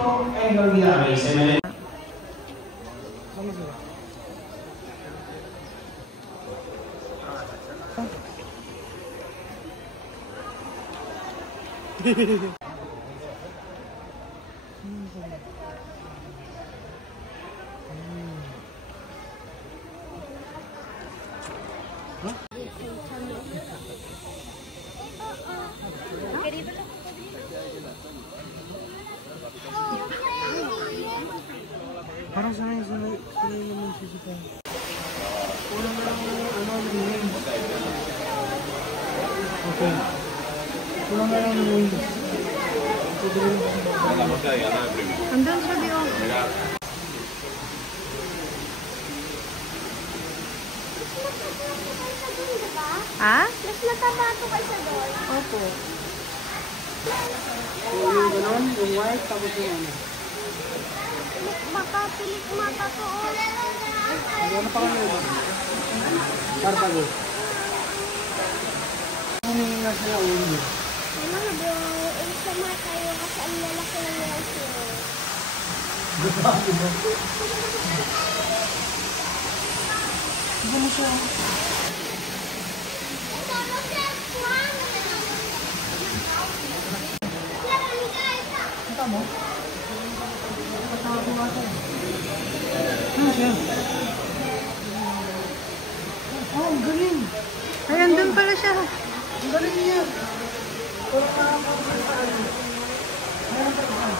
e inolvidable. Se me... Parang sanay naman siya siya. Kulang na lang ano wings. Okay. Kulang na lang wings. Andun siya di o. Ha? Mas mataba ito kaysa doon. Opo. Yung gano'n, yung white, tapos yung ano. Makapilik mata to. Ano pa kami ba? Cartago. Ano yung nasa yung ulo? Ano na bro? Yung sa mata yung kasi ang lalaki lang yung sino. Grabe ba? Ano siya? Kita mo? Ano siya? Oh, ang galing! Ay, andun pala siya. Ang galing niya! Meron pa rin.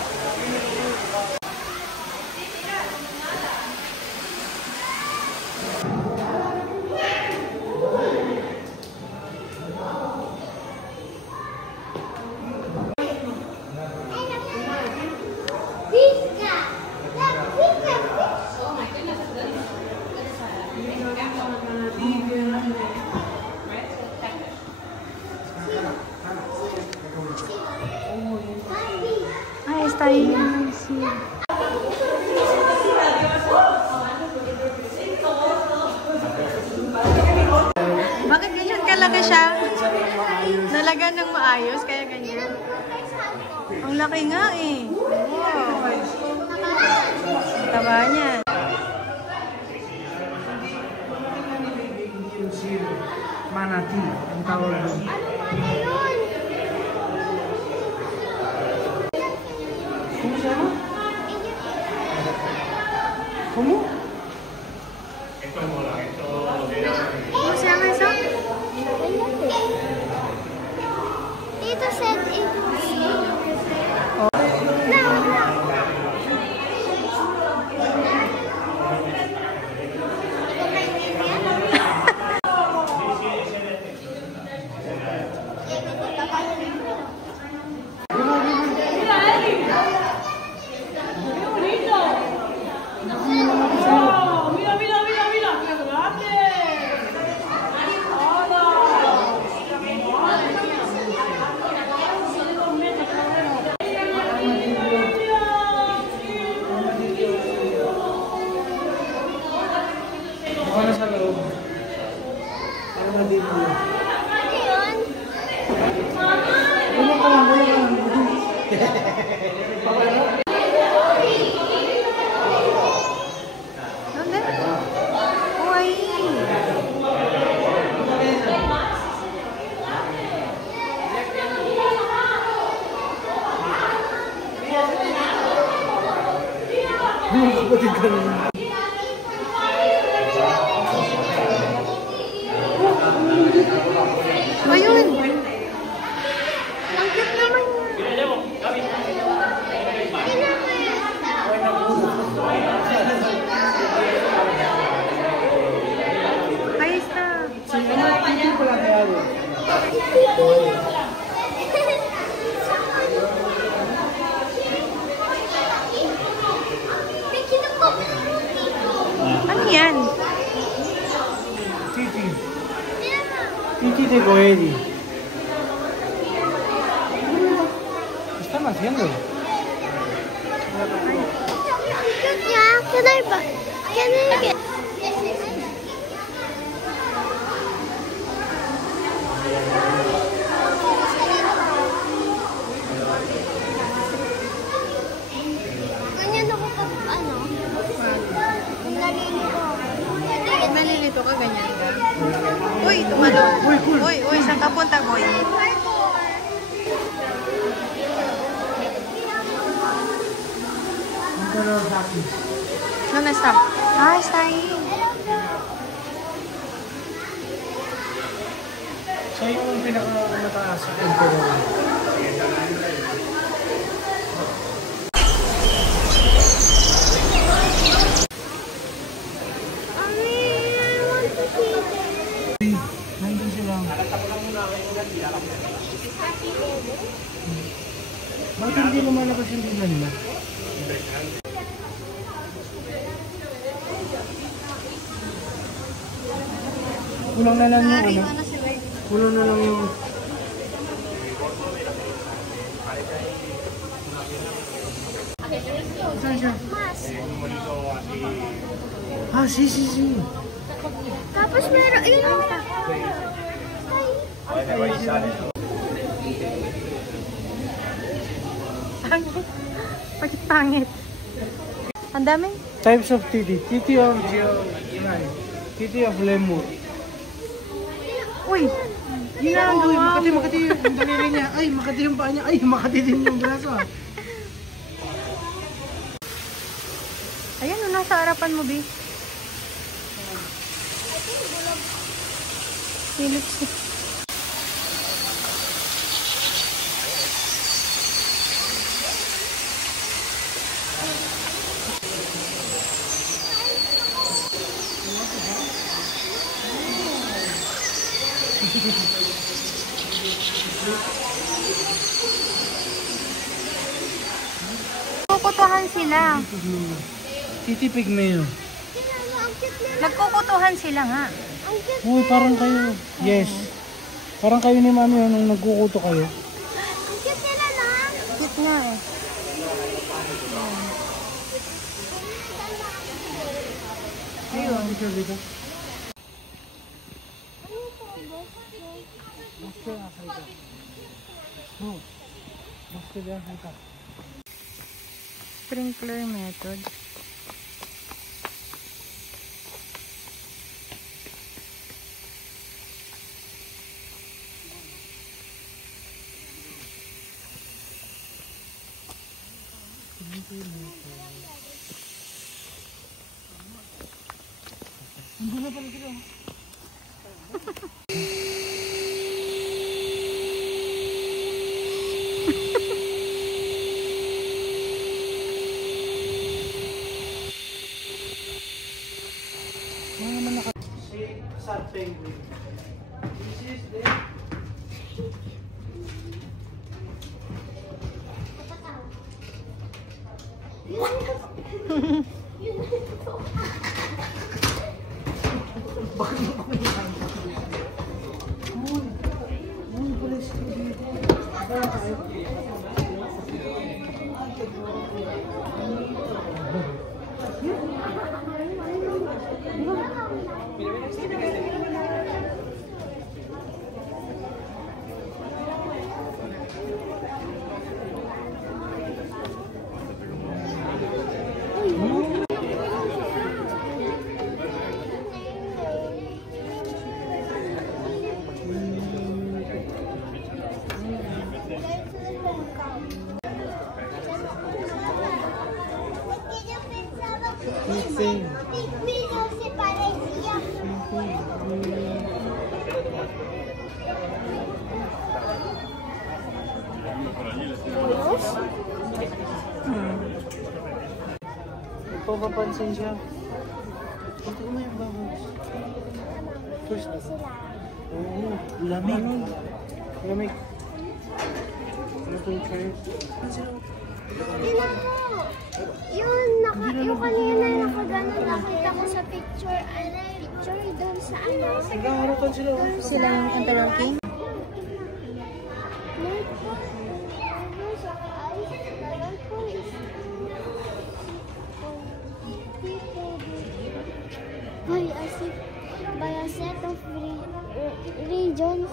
Ay, está ahí. Sí. Bakit ganyan kalaki siya? Nalaga ng maayos, kaya ganyan. Ang laki nga eh. Wow. Taba niya. Manatee, ang tawag doon. ¿Cómo se llama? ¿Cómo? ¿Cómo se llama eso? Ito set ito. Ano sa loob? Para madito mo. Ano yun? Bulo ka lang, bulo ka lang. ¿Dónde? Oh, ahí. Mga kapatid ka naman. Ayun. Ang cute naman niya. Ahí está. Hindi pala kaya doon. Ano yan? Titi. Titi de Goedi. ¿Qué están haciendo? Ya, can I buy? Can I get? balon. Uy, saan ka punta, boy? ¿Dónde está? Ah, está ahí. Siya yung pinakamataas sa nandun sila. Bakit hindi lumalabas yung bilan na? Kulang na lang yung ano. Kulang na lang yung... Saan siya? Ah, si. Tapos meron, yun ang Bakit pangit? Ang dami? Types of titi. Titi of titi of lemur. Uy! Yun na ang gawin. Makati yung daliri niya. Ay, makati yung paa niya. Ay, makati din yung braso. Ayan, nasa harapan mo, B. Philips. Kukutuhan sila. Titi pigmeo. Nagkukutuhan sila nga. Uy, parang kayo. Yes. Parang kayo ni mami nung nagkukuto kayo. ang cute nila lang. Cute nga eh. Ayun, picture dito. Basta Africa. No. Basta di Africa. Sprinkler method. Hindi na pala sila. Ano naman naka... Si sad penguin. This is the... Pigmeo se parecía. Papapansin siya. Ito mo yung bubbles. First. Oo, lamig. Lamig. Tingnan mo. Yung kanina nakagano nakita ko sa picture doon sa ano. Naghaharutan sila. Sila yung interlocking. By a set of regions.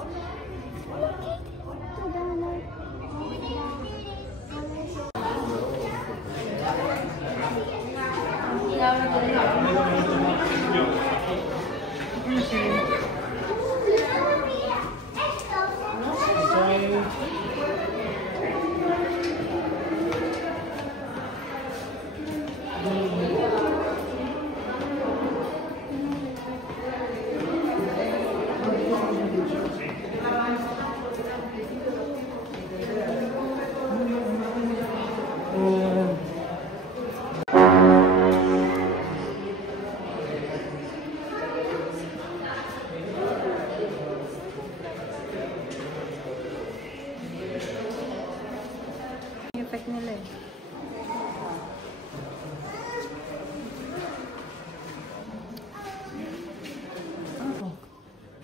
Effect nila eh.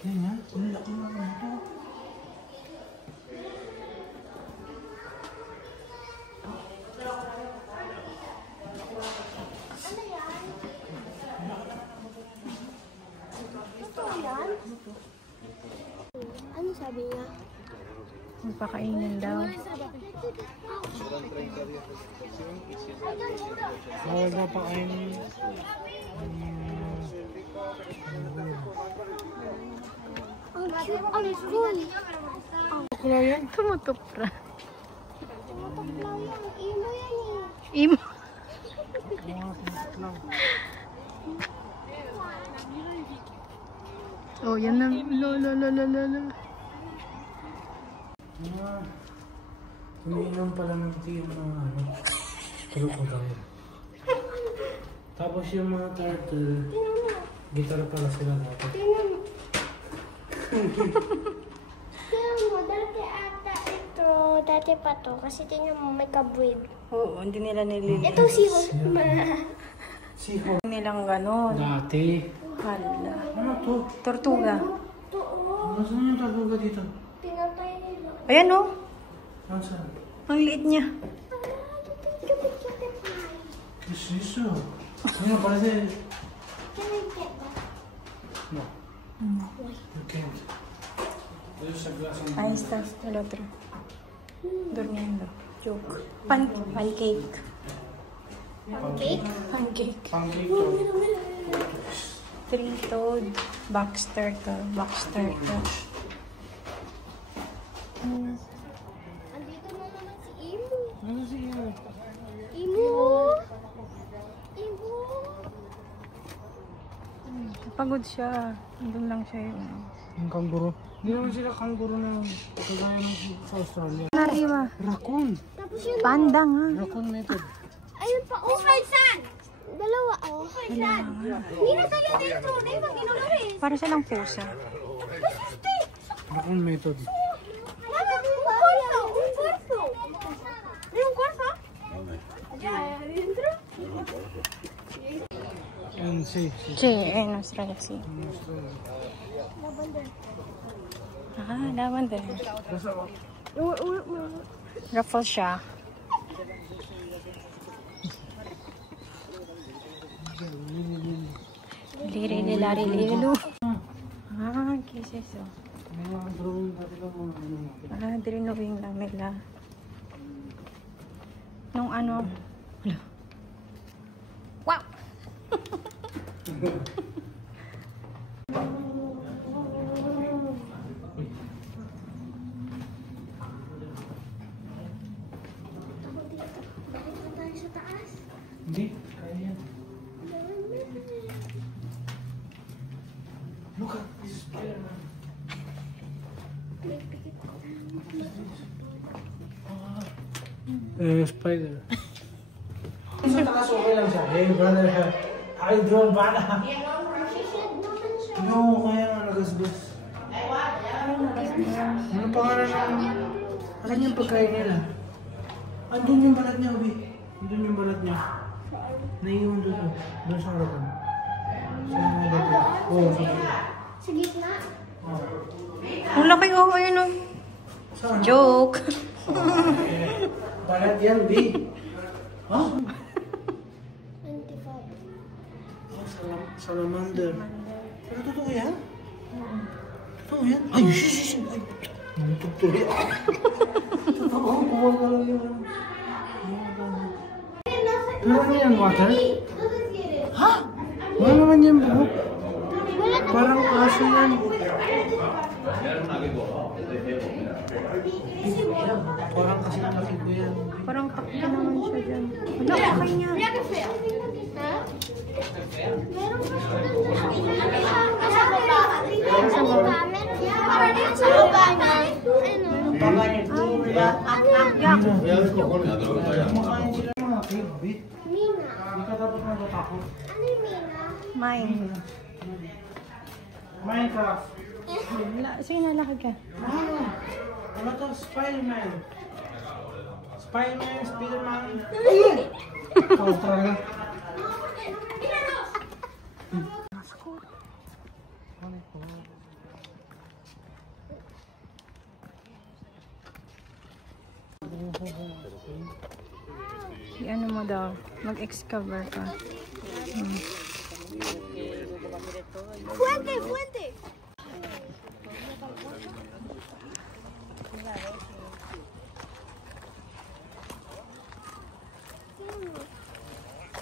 Yan nga, ang laki nga ito. Ano sabi niya? Magpakainin daw. Bawal na pa kainin. Ang cool. Kaya yan? Tumutupra. Tumatak lang yan. Imo yan eh. Imo. Oh, yan na. Lo. Umiinom pala ng tea yung mga crocodile. Tapos yung mga turtle, gitar pala sila dati. Tingnan mo. Tingnan mo, dati ata ito. Dati pa to. Kasi tingnan mo, may kabwid. Oo, hindi nila nililinis. Ito si Seahorse. Nilang ganon. Dati. Hala. Ano to? Tortuga. Ito oh. Nasaan yung tortuga dito? Pinatay nila. Ayan oh. Nasaan? Ang liit niya. Yes, yes, oh. Ano, parece... Can I get that? No. You can't. There's a glass on Ahí está el otro. Durmiendo. Joke. Pancake. Cake? Pancake. pancake to. Three-toed. Box turtle. Box turtle. Andito na naman si Imo. Ano siya? Imo! Imo! Pagod siya. Doon lang siya yung... Yung kangguru. Hindi naman sila kangguru na kagaya ng sa Australia. Nariwa. Raccoon. Tapos yun. Panda nga. Raccoon method. Ayun pa. Oh, San! Dalawa oh. Hindi na tayo dito. Dahil pag inulorin. Para silang pusa. Raccoon method. Un cuarto. ¿Un cuarto? Ya, adentro. And see. Sí, en Australia, sí. Ah, lavender. Ruffle siya. Liri-lari-lilo. Ah, ¿qué es eso? Mga drawing natin lang mga ano natin. Ah, drinowing lang nila. Nung ano? Hala. Wow! Bakit tayo sa taas? Hindi, kaya yan. Look at this Spider-Man. Spider. Sa taas okay lang siya. Hey brother, I draw bala. No, kaya nga nagasgas. Ano pangalan ng... Asan yung pagkain nila? Andun yung balat niya, Obi. Andun yung balat niya. Naiiwan doon. Doon sa harapan. Sa mga dati. Oo, sa dati. Sa gitna? Ang laki oh, ayun oh. Saan? Joke! Balat yan, Bi. Ha? 25. Salamander. Pero totoo yan? Totoo yan? Ay, shh. Ay, totoo yan. Totoo, kuha ka lang yun. Ano naman yan, water? Ha? Wala naman yan, buhok. Parang aso yan. Parang kasi laki ko yan. Parang takbo naman siya dyan. Wala, okay niya. Meron pa siya doon sa baba. Sa baba. Meron pa sa baba na. Kumakain sila ng mga cave, Bit. Mina. Hindi ka dapat natatakot. Ano yung Mina? Mine. Minecraft. Sige na, lakad ka. Ano to? Spider-Man. Spider-Man, Spider-Man. Oh, talaga. Ano mo daw? Mag-excavate ka. Fuente, fuente.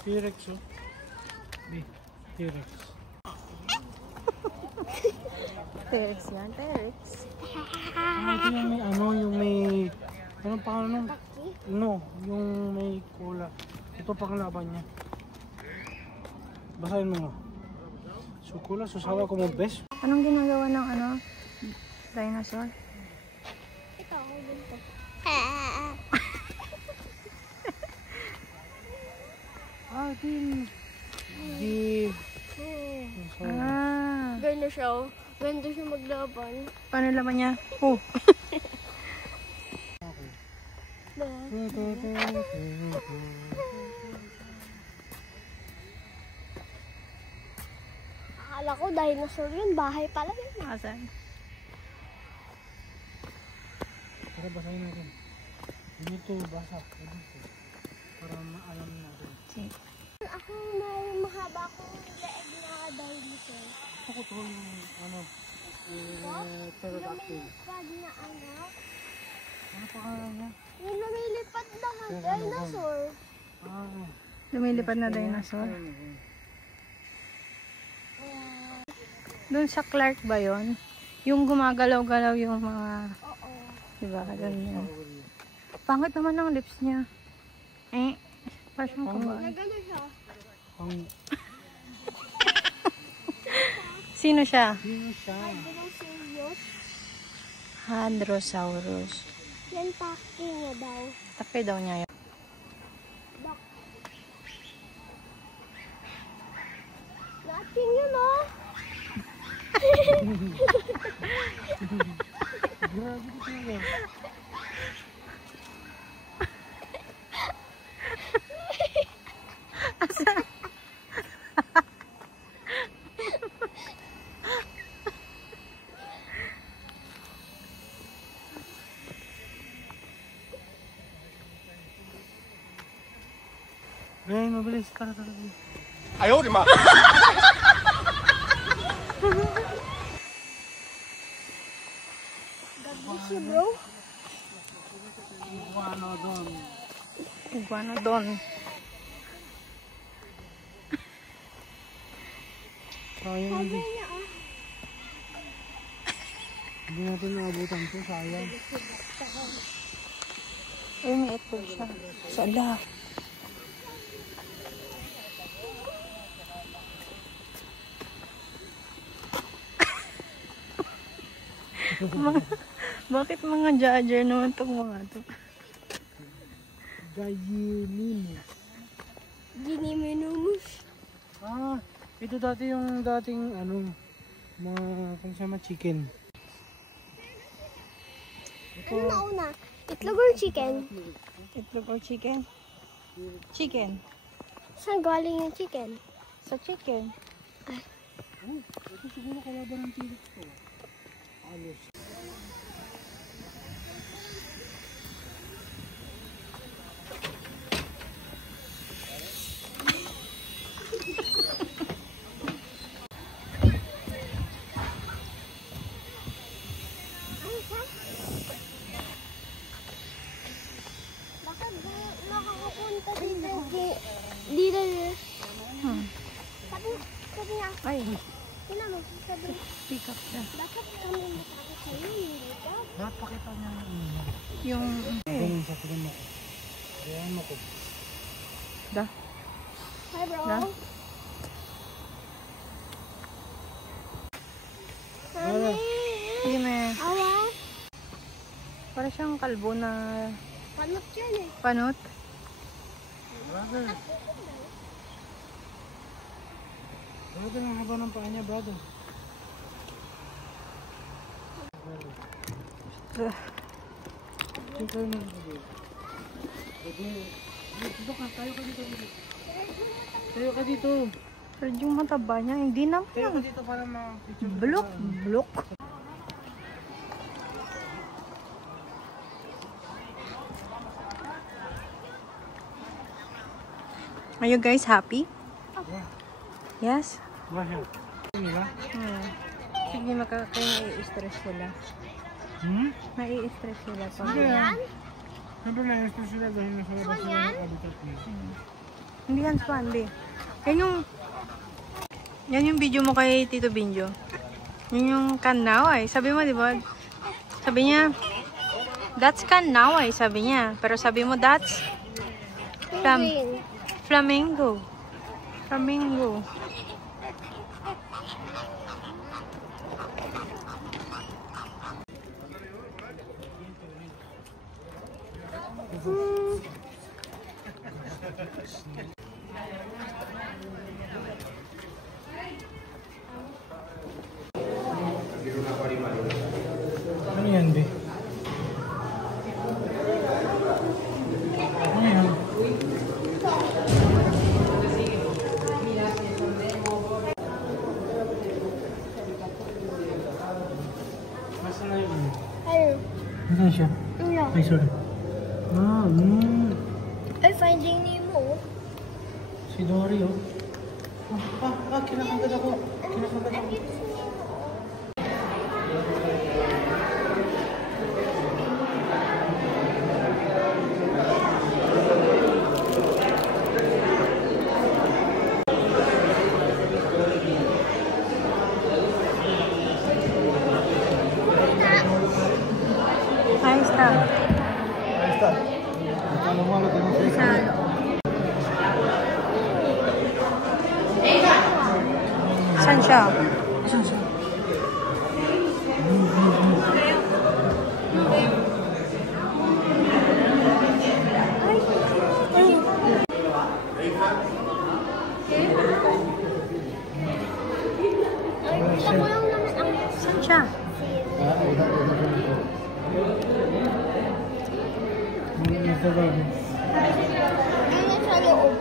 T-Rex, oh. T-Rex. T-Rex yan, T-Rex. Ito yung may ano, yung may... Anong pangalan nun? No, yung may cola. Ito pang laban niya. Basahin mo nga. So cola, susawa ko mo best. Anong ginagawa ng ano? Dinosaur? Ito, ako dito. Ganda siya, oh. Ganda siya maglaban. Paano laman niya? Oh. Akala ko dinosaur yun, bahay pala yun. Asan? Tara, basahin natin. Dito, basa. Dito. Para maalam natin. Sige. Ako may mahaba akong leeg na dinosaur. Ako to yung ano, pterodactyl. Lumilipad na anak. Ano pangalan niya? Yung lumilipad na dinosaur. Ah, Lumilipad na dinosaur. Doon sa Clark ba yon? Yung gumagalaw-galaw yung mga... Oo. Diba? Ganyan. Pangit naman ang lips niya. Eh. Parang kumain. Nagano siya. ang... Sino siya? Sino siya? Hadrosaurus. Hadrosaurus. Yan taki niya daw. Taki daw niya yun. Bak. Laking yun, oh. Grabe ko talaga. Gawin, mabilis. Tara. Ayaw, di ma. Gabi siya, bro. Iguanodon. Sayang Sabi hindi. niya, oh. Hindi natin naabutan to. Sayang. Ay, may itlog siya. Sala. Bakit mga judger naman itong mga to? Gayinin. Giniminumus. Ah, ito dati yung dating ano, mga kung sama chicken. Ano nauna? Itlog or chicken? Itlog or chicken? Chicken. Saan galing yung chicken? Sa chicken. Oh, ito siguro kalaban ng T-Rex to. Alos. Bakit nakakapunta dito? Dito. Sabi niya, Ay, tinanong, sabi, pick up siya. bakit kami matakot sa'yo? Hindi ka? Dapat pakita niya yung Yung... ganun sa pagin mo ko. Ayan mo ko. Da. Hi, bro. Na? Mami. Dime. Awa. Para siyang kalbo na Panot yan eh. panot. Brother. Brother, ang haba ng paa niya, brother. Dito na. Dito ka, tayo ka dito. Tayo ka dito. Pero yung mataba niya, hindi Tayo ka naman. dito para ma-picture. Blok, blok. Are you guys happy? Yes? Bakit? Nila? Sige, makaka-i-stress sila. Mai-stress sila. Sige. Siyempre na-stress sila dahil nasa labas sila ng habitat niya. Hindi yan swan, be. Yan yung video mo kay Tito Binjo. Yun yung kanaway. Sabi mo, di ba? Sabi niya, that's kanaway, sabi niya. Pero sabi mo, that's flamingo. Flamingo. Ano yan, be? Ano yan? Nasaan na yun? Ano? Nasaan siya? Ano? Ay, sorry. Ay, Finding Nemo. Si Dory, oh. Kinakagat ako. Kinakagat ako. Ayos ka. Ano mo, ano mo sa Saan siya? Saan siya? Kita ko lang naman ang Saan siya? Nasa bago. ano sa loob.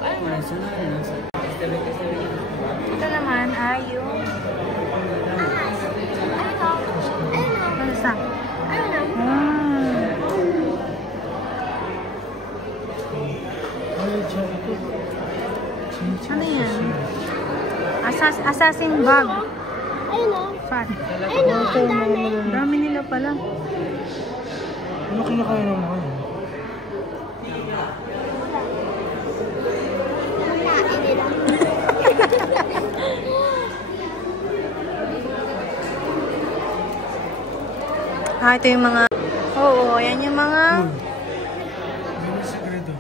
Ito naman ay yung... Ano sa? Ano yan? Assassin bug. Ayun o. Fat. Ayun o, ang dami. Dami nila pala. Ano kinakain ng mga? Kain nila. Ito yung mga... Oo, yan yung mga... Ano yung sekreto?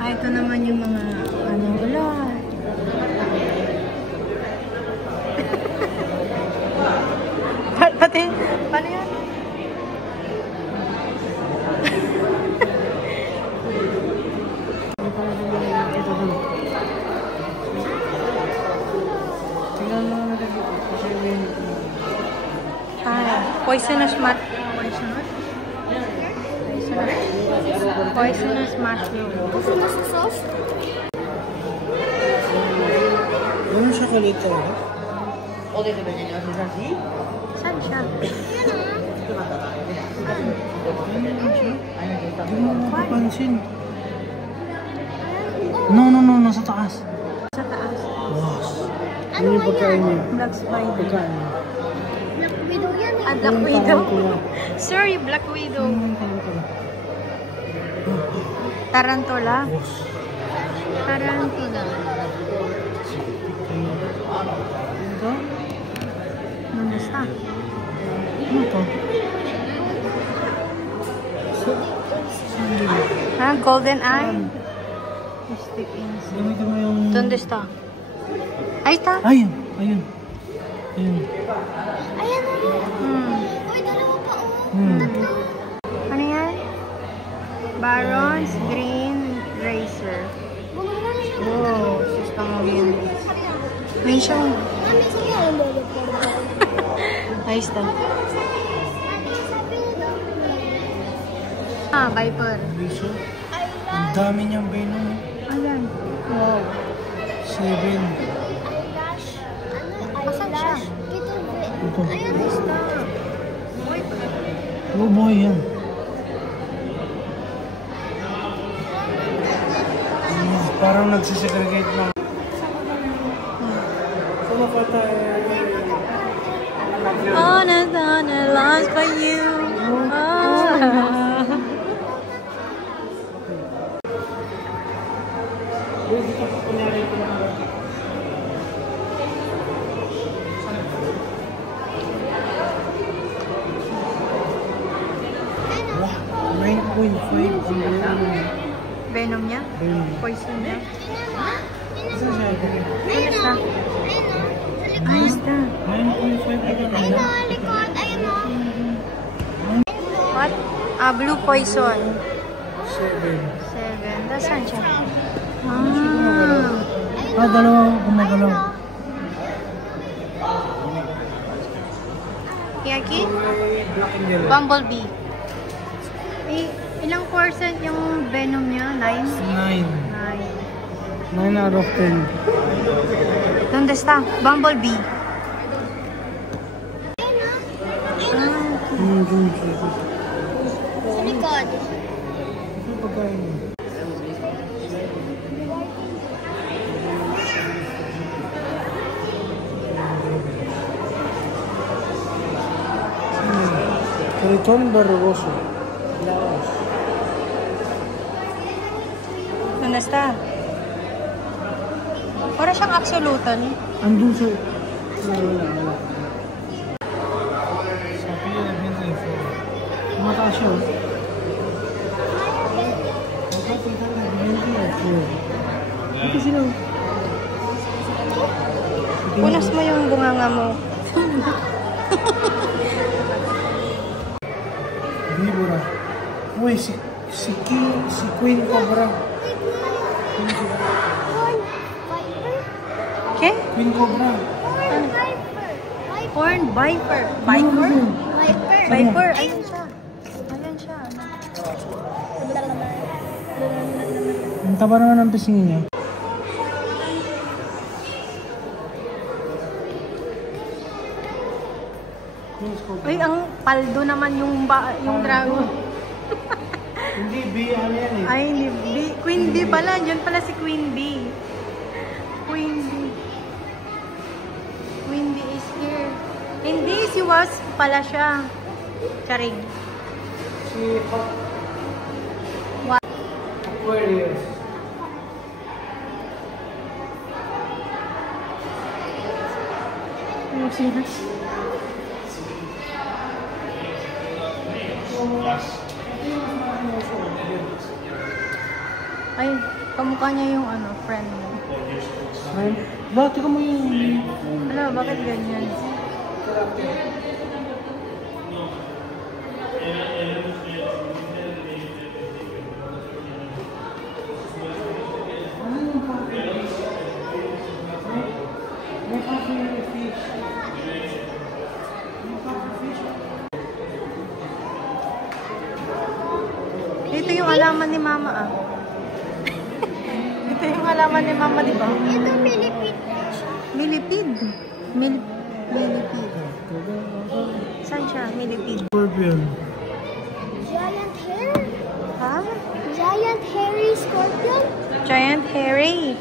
Ito naman yung mga... Ano, wala. Pati, paano yan? Ito ko. Tingnan mo naman dito. Kasi yun. Poisonous Poisonous mushroom. Gusto mo sa sauce? Ganun siya kulit talaga? Saan siya? Hindi mo mapapansin. No, nasa taas. Sa taas. Wow. Ano yung pagkain niya? Black spider. Pagkain niya. Black Widow yan eh. Black Widow. Sorry, Black Widow. Tarantula. Tarantula. Ito? Basta. Ano to? Golden eye. Stick insect. Gamitin mo yung... ¿Dónde está? Ahí está. Ayun, ayun. Ayun. Ayan na yun. Hmm. Uy, dalawa pa oh. Hmm. Tatlo. Ano yan? Baron's Green Racer. Bumagay na siya. Oh, system mo yun. Ayun siya. Mami, sige. Ang lolo po. Ahí está. Mami, sabi niya daw. Ah, Viper. Biso. I Ang love dami niyang venom. Ayan. Wow. 7. eyelash. Ano? Asan siya? Eyelash. Ito. Ito. Ayan. Oh boy, yan. Parang nagsisegregate ng... Sama pa tayo. On and lost by you. Ah. Dito pa kunyari ko lang. Wow, 9.5 ang venom. Venom niya? Venom. Poison niya? Saan siya? Ahí está. Ahí está. 9.5 ang Ayun o, likod. Ayun o. What? Ah, blue poison. 7. 7. Nasaan siya? Ah. Ah, dalawa gumagalaw. Yaki? Black and yellow. Bumblebee. Ilang percent yung venom niya? 9? 9. 9. 9 out of 10. ¿Dónde está? Bumblebee. Sa likod. Ito pagkain mo. Riton Barroso. Laos. ¿Dónde está? Para siyang axolotl. Andun sa... Wala. Sa pila na benta yung phone. Mataas siya. Magpapunta na. Benta yung phone. Ito sila. Punas mo yung bunganga mo. Bibura. Uy, si Queen Cobra. Okay? Queen Cobra. Horn Viper. Ano Viper? yun? Viper. Ayun siya. Ayun siya. Ang taba naman ng pisngin niya. Ay, ang paldo naman yung dragon. Hindi, ano yan eh. Ay, hindi. Queen Bee pala. Diyan pala si Queen Bee. Queen Bee. Queen Bee is here. Hindi, si Wasp pala siya. Charig. Si What? Aquarius. Ano siya? Ay, kamukha niya yung friend mo. Friend? Dati ka mo yung... Ano, bakit ganyan? May coffee fish. Ito yung halaman ni Mama, ah. Ito yung halaman ni Mama, di ba? Ito, millipede. Millipede. Millipede. Saan siya? Millipede. Scorpion. Giant hair. Ha? Giant hairy scorpion. Giant hairy.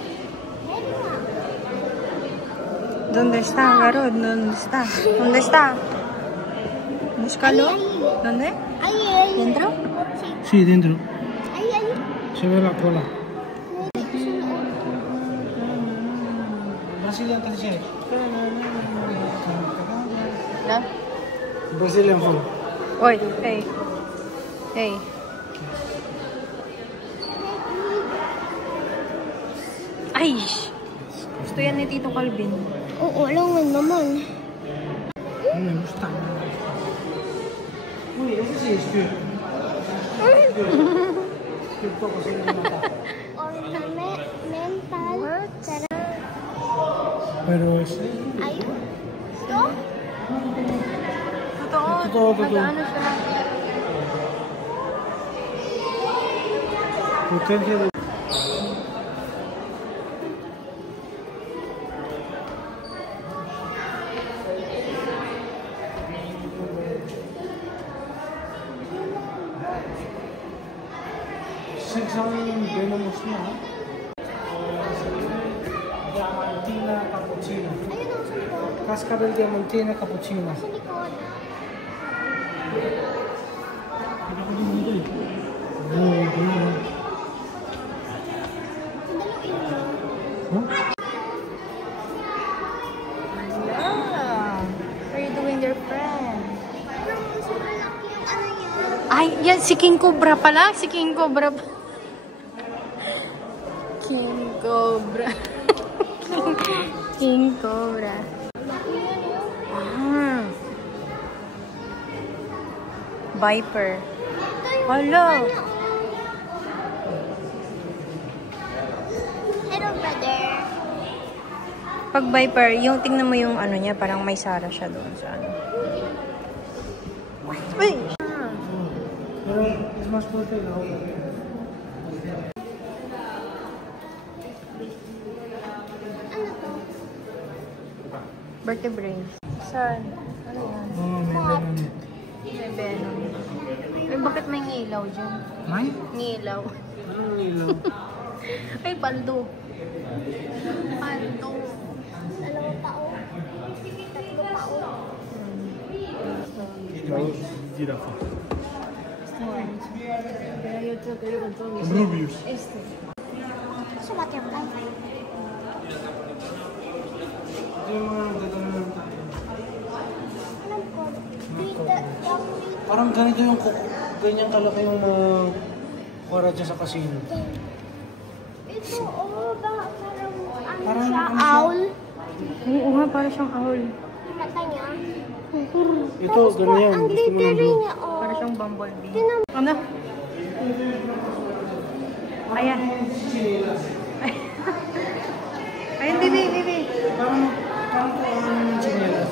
¿Dónde está, Garud? ¿Dónde está? ¿Dónde está? Búscalo. ¿Dónde? Ahí, ahí. ¿Dentro? Sí, dentro. Ahí, ahí. Se ve la cola. Brazilian kasi siya eh. ¿Ya? Brazilian food. Oy, hey. Hey. Ay! Gusto yan ni Tito Calvin. Oo, alam mo naman. Gusto. Uy, ito si Stuart. Stuart ko kasi yung mata. Ornamental. Pero, Ayun. Ito? Totoo. Totoo. Nag-ano siya. potential. Isang venomous niya, ha? Diamantina cappuccino. Ayun ang likod. Cascabel Diamantina cappuccino. Sa likod. Ano ko din dito eh? Oo, ganun. Daluin mo. Huh? Yeah. What are you doing there, friend? Parang mas malaki yung ano niya. Ay, yan, si King Cobra pala. Si King Cobra. King Cobra. King Cobra. Ah. Viper. Hello. Hello, brother. Pag Viper, yung tingnan mo yung ano niya, parang may sara siya doon sa ano. Uy! Pero, mas perfect ako. Ano to? Vertebrae. Saan? Ano yan? Oo, may venom. May venom. Eh, bakit may ngilaw dyan? May? Ngilaw. Anong ilaw? Ay, paldo. Paldo. Dalawa pa o. Tatlo pa o. Girafa. Este. Rubius. So, butterfly. Ito yung mga nagdadala ng tayo. Alam ko. Parang ganito yung ganyan kalaki yung kuwara dyan sa casino. Ito, oh, parang ano Parang siya, ano siya? owl. Oo nga, para siyang owl. Mata niya. Ito, ganyan. Ang Gusto mo glittery ng niya, oh. Para siyang bumblebee. Tinan Ano? Ayan. Ayan, bibi. Parang ito ang chinelas.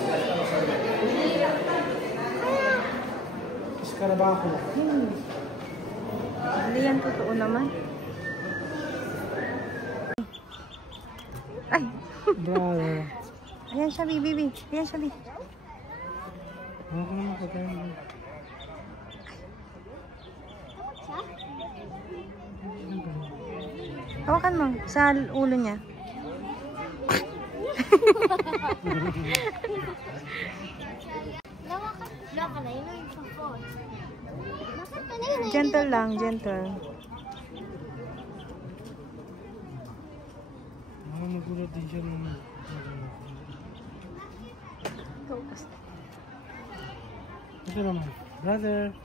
Escarabajo. Hindi yan totoo naman. Ay! Brother. Ayan siya, bibi. Ayan siya, bibi. Ano ko naman pagkain? Hawakan mo sa ulo niya. Laka na, yun yung phone. Bakit pa na yun? Gentle lang, gentle. Ano nagulat din siya ng... Ito naman. Brother.